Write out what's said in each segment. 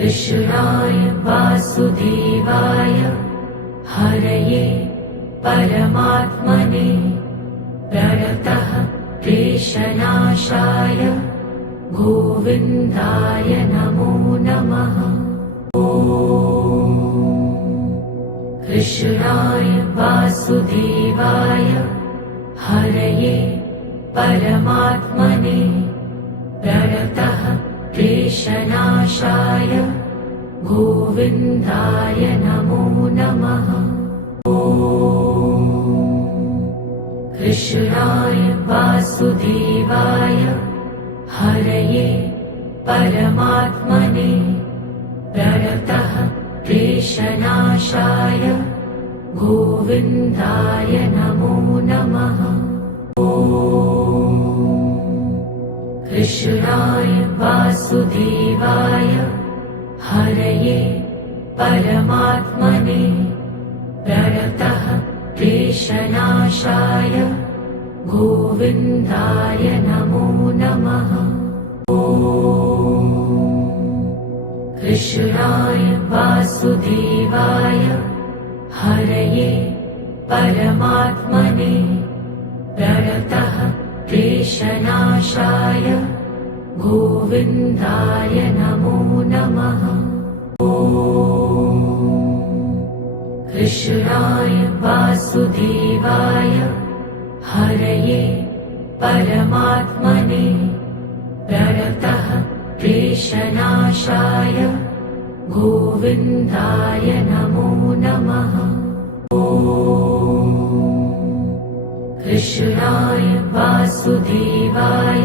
कृष्णाय वासुदेवाय हरये परमात्मने प्रणतः क्लेशनाशाय गोविन्दाय नमो नमः। कृष्णाय वासुदेवाय हरये परमात्मने प्रणतः क्लेशनाशाय गोविन्दाय नमो नमः। कृष्णाय वासुदेवाय हरये परमात्मने प्रणतः क्लेशनाशाय गोविन्दाय नमो नमः। कृष्णाय वासुदेवाय हरये परमात्मने प्रणतः क्लेशनाशाय गोविन्दाय नमो नमः। कृष्णाय वासुदेवाय हरये परमात्मने प्रणतः क्लेशनाशाय गोविन्दाय नमो नमः। कृष्णाय वासुदेवाय हरये परमात्मने प्रणतः क्लेशनाशाय गोविन्दाय नमो नमः। कृष्णाय वासुदेवाय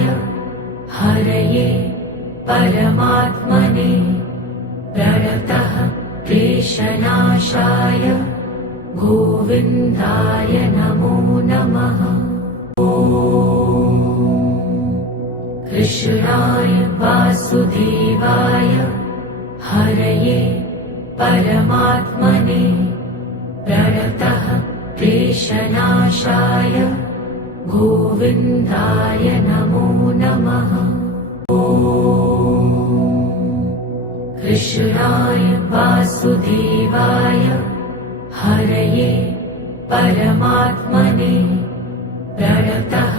हरये परमात्मने प्रणतः क्लेशनाशाय गोविन्दाय नमो नमः। कृष्णाय वासुदेवाय हरये परमात्मने प्रणतः क्लेशनाशाय गोविन्दाय नमो नमः। कृष्णाय वासुदेवाय हरये परमात्मने प्रणतः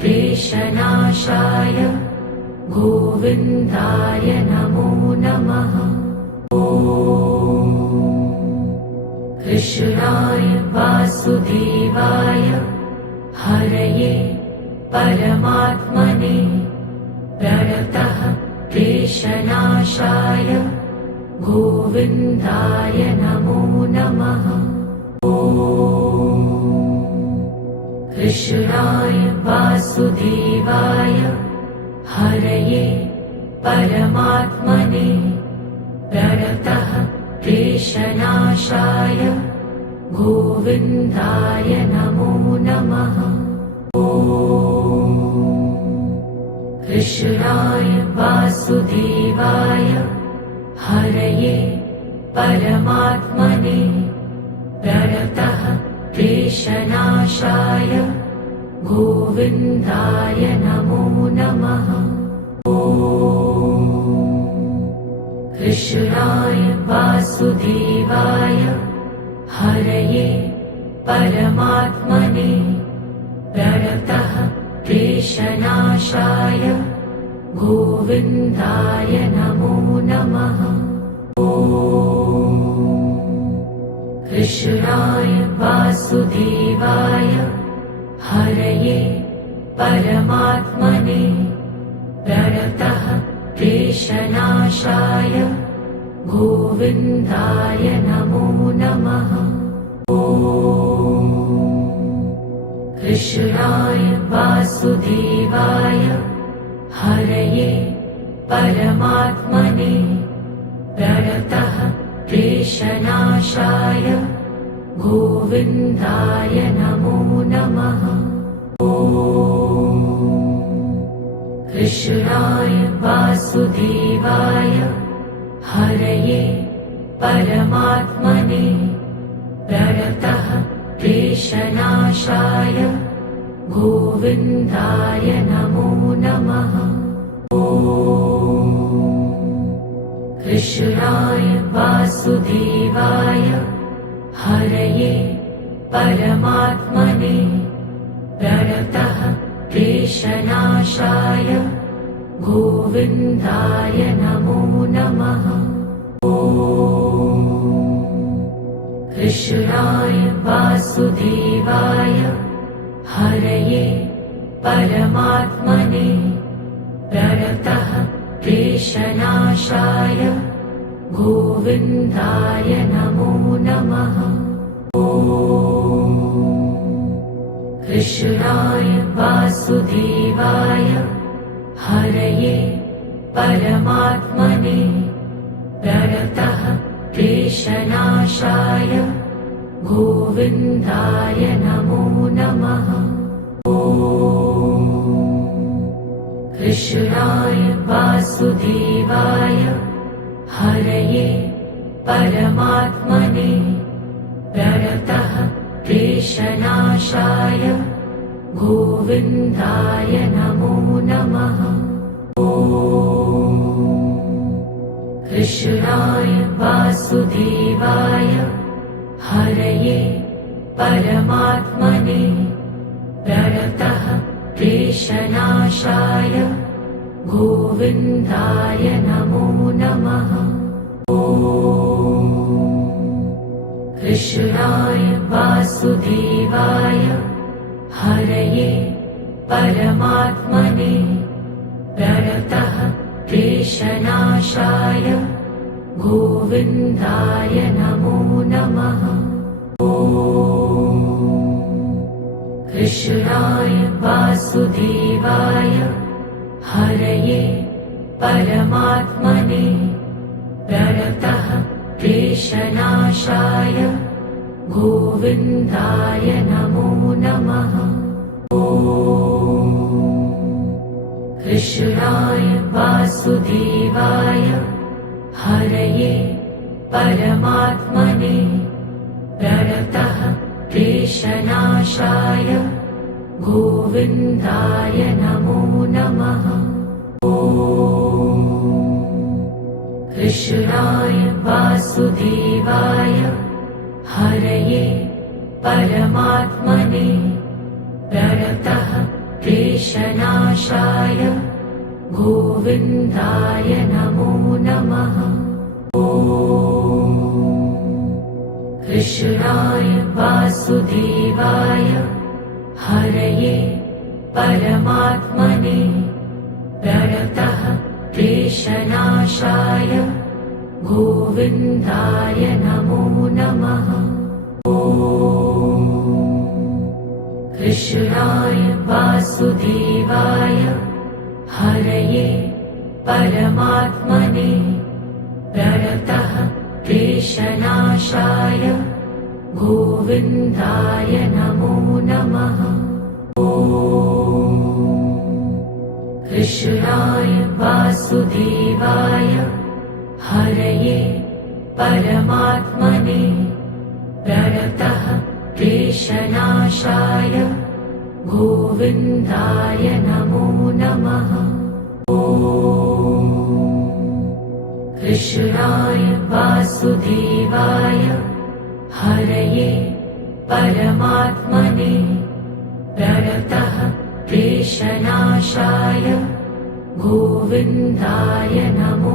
क्लेशनाशाय गोविन्दाय नमो नमः। कृष्णाय वासुदेवाय हरये परमात्मने प्रणतः क्लेशनाशाय गोविन्दाय नमो नमः। कृष्णाय वासुदेवाय हरये परमात्मने प्रणतः क्लेशनाशाय गोविन्दाय नमो नमः। कृष्णाय वासुदेवाय हरये परमात्मने प्रणतः क्लेशनाशाय गोविन्दाय नमो नमः। कृष्णाय वासुदेवाय हरये परमात्मने प्रणतः क्लेशनाशाय गोविन्दाय नमो नमः। कृष्णाय वासुदेवाय हरये परमात्मने प्रणतः क्लेशनाशाय गोविन्दाय नमो नमः। कृष्णाय वासुदेवाय हरये परमात्मने प्रणतः क्लेशनाशाय गोविन्दाय नमो नमः। कृष्णाय वासुदेवाय हरये परमात्मने प्रणतः क्लेशनाशाय गोविन्दाय नमो नमः। कृष्णाय वासुदेवाय हरये परमात्मने प्रणतः क्लेशनाशाय गोविन्दाय नमो नमः। कृष्णाय वासुदेवाय हरये परमात्मने प्रणतः क्लेशनाशाय गोविन्दाय नमो नमः। कृष्णाय वासुदेवाय हरये परमात्मने प्रणतः क्लेशनाशाय गोविन्दाय नमो नमः। कृष्णाय वासुदेवाय हरये परमात्मने प्रणतः क्लेशनाशाय गोविन्दाय नमो नमः। कृष्णाय वासुदेवाय हरये परमात्मने प्रणतः क्लेशनाशाय गोविन्दाय नमो नमः। कृष्णाय वासुदेवाय हरये परमात्मने प्रणतः क्लेशनाशाय गोविन्दाय नमो नमः। कृष्णाय वासुदेवाय हरये परमात्मने प्रणतः क्लेशनाशाय गोविन्दाय नमो नमः। कृष्णाय वासुदेवाय हरये परमात्मने प्रणतः क्लेशनाशाय गोविन्दाय नमो नमः। कृष्णाय वासुदेवाय हरये परमात्मने प्रणतः क्लेशनाशाय गोविन्दाय नमो नमः। कृष्णाय वासुदेवाय हरये परमात्मने प्रणतः क्लेशनाशाय गोविन्दाय नमो नमः। कृष्णाय वासुदेवाय हरये परमात्मने प्रणतः क्लेशनाशाय गोविन्दाय नमो नमः। कृष्णाय वासुदेवाय हरये परमात्मने प्रणतः क्लेशनाशाय गोविन्दाय नमो नमः। कृष्णाय वासुदेवाय हरये परमात्मने प्रणतः क्लेशनाशाय गोविन्दाय नमो